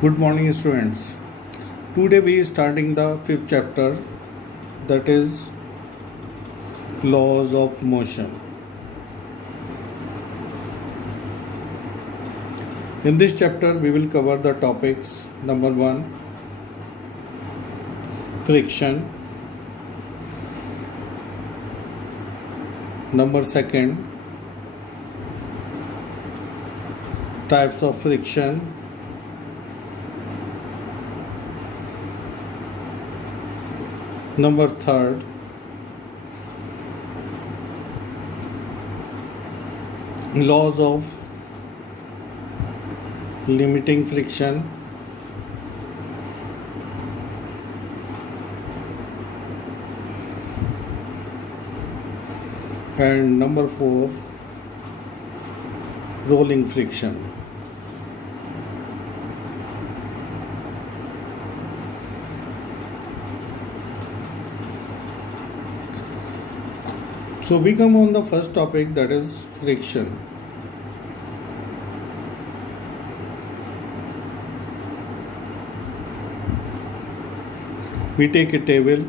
Good morning, students. Today we are starting the fifth chapter, that is laws of motion. In this chapter, we will cover the topics: number 1, friction; number 2, types of friction; number 3, laws of limiting friction; and number 4, rolling friction. So we come on the first topic, that is friction. We take a table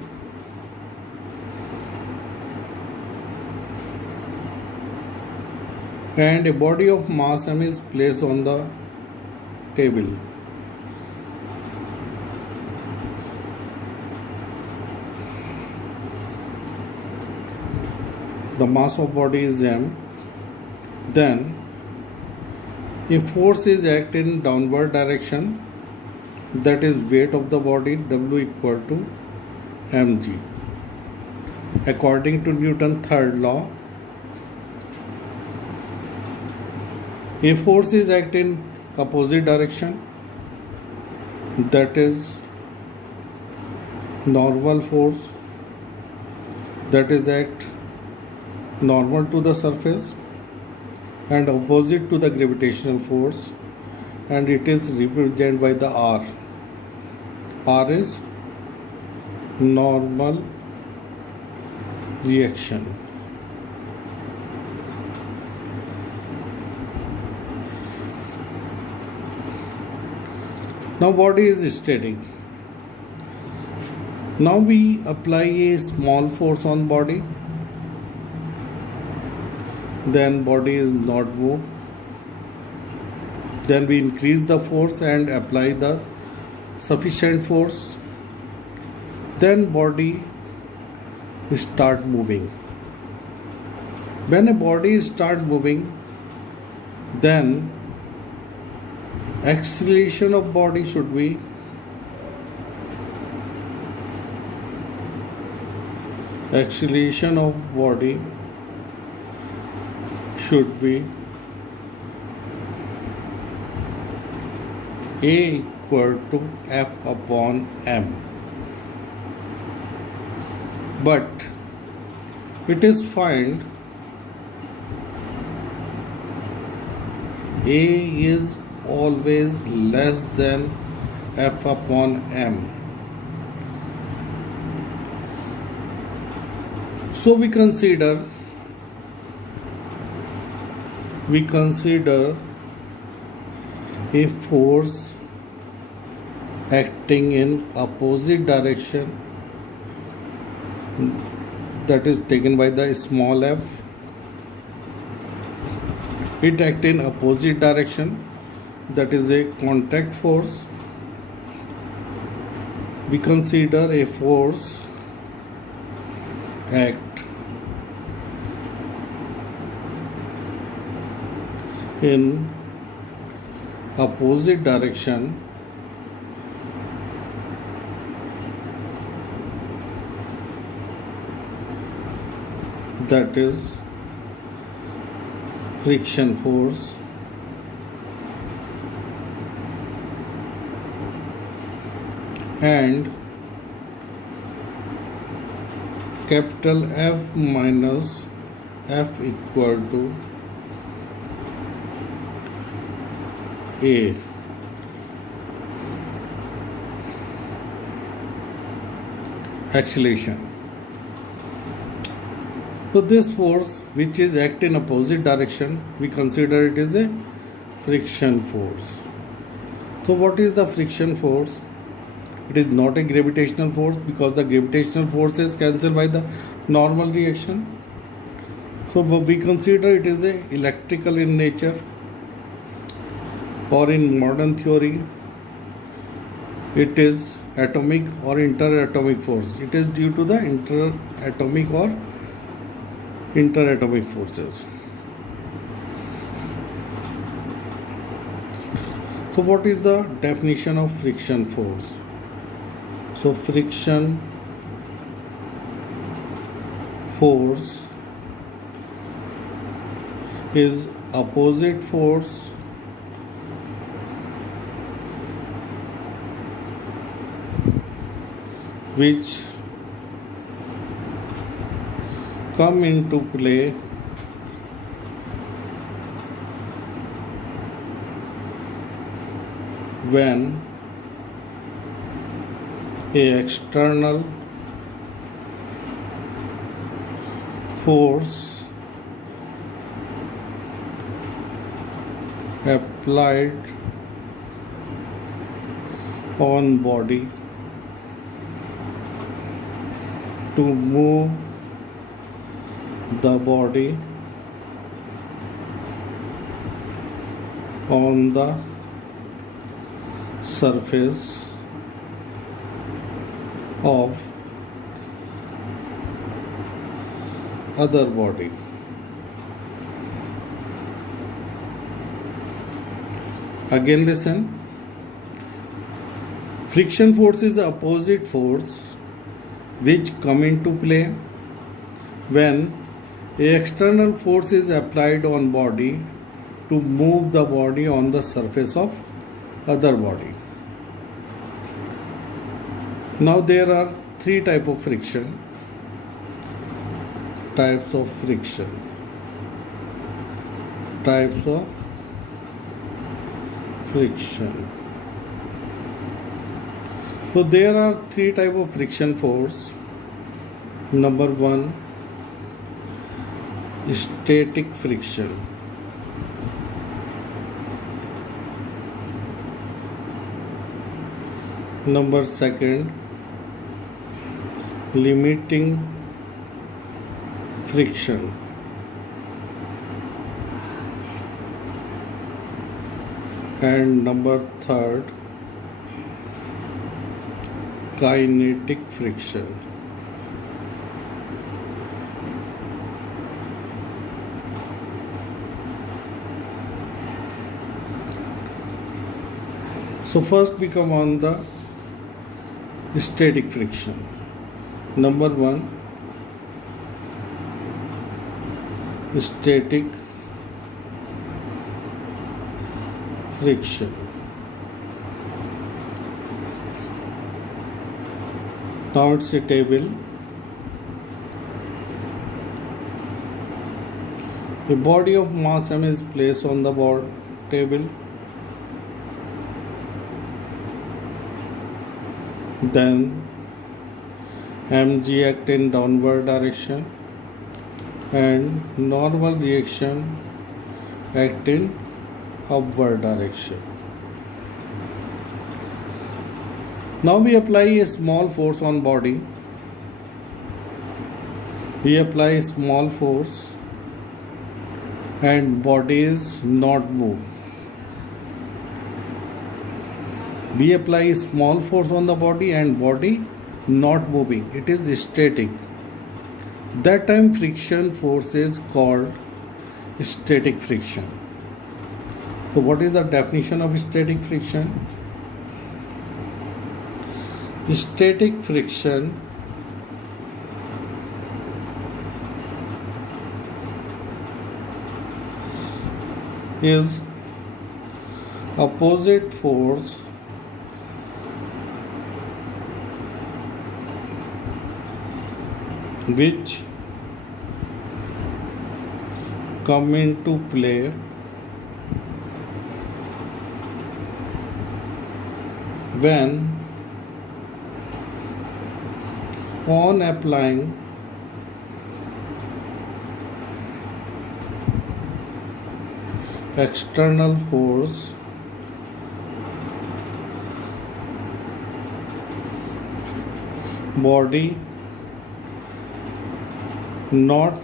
and a body of mass m is placed on the table. The mass of body is m. Then a force is act in downward direction, that is weight of the body, W equal to mg. According to Newton's third law, a force is act in opposite direction, that is normal force, that is act normal to the surface and opposite to the gravitational force, and it is represented by the R. R is normal reaction. Now body is static. Now we apply a small force on body, then body is not moved. Then we increase the force and apply the sufficient force. Then body start moving. When a body start moving, then acceleration of body should be A equal to F upon m. But it is find A is always less than F upon m. So we consider a force acting in opposite direction, that is taken by the small f. It acts in opposite direction, that is a contact force. We consider a force act in opposite direction, that is friction force. And capital F minus F equal to A. Acceleration. So this force which is act in opposite direction, we consider it as a friction force. So what is the friction force? It is not a gravitational force because the gravitational force is cancelled by the normal reaction. So we consider it is a electrical in nature, or in modern theory it is atomic or interatomic force. It is due to the interatomic or interatomic forces. So what is the definition of friction force? So friction force is opposite force which come into play when a external force applied on body to move the body on the surface of other body. Again listen. Friction force is the opposite force which come into play when a external force is applied on body to move the body on the surface of other body. Now there are three types of friction. Types of friction. Types of friction. So there are three types of friction force. Number one, static friction. Number second, limiting friction. And number third, kinetic friction. So first we come on the static friction. Number one, static friction. Now it's a table. A body of mass m is placed on the table. Then mg act in downward direction and normal reaction act in upward direction. Now we apply a small force on body. We apply a small force and body is not moved. We apply a small force on the body and body not moving. It is static. That time friction force is called static friction. So what is the definition of static friction? Static friction is opposite force which come into play when on applying external force body not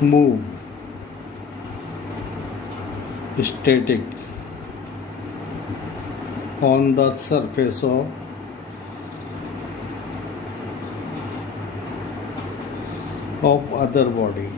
move static on the surface of other body.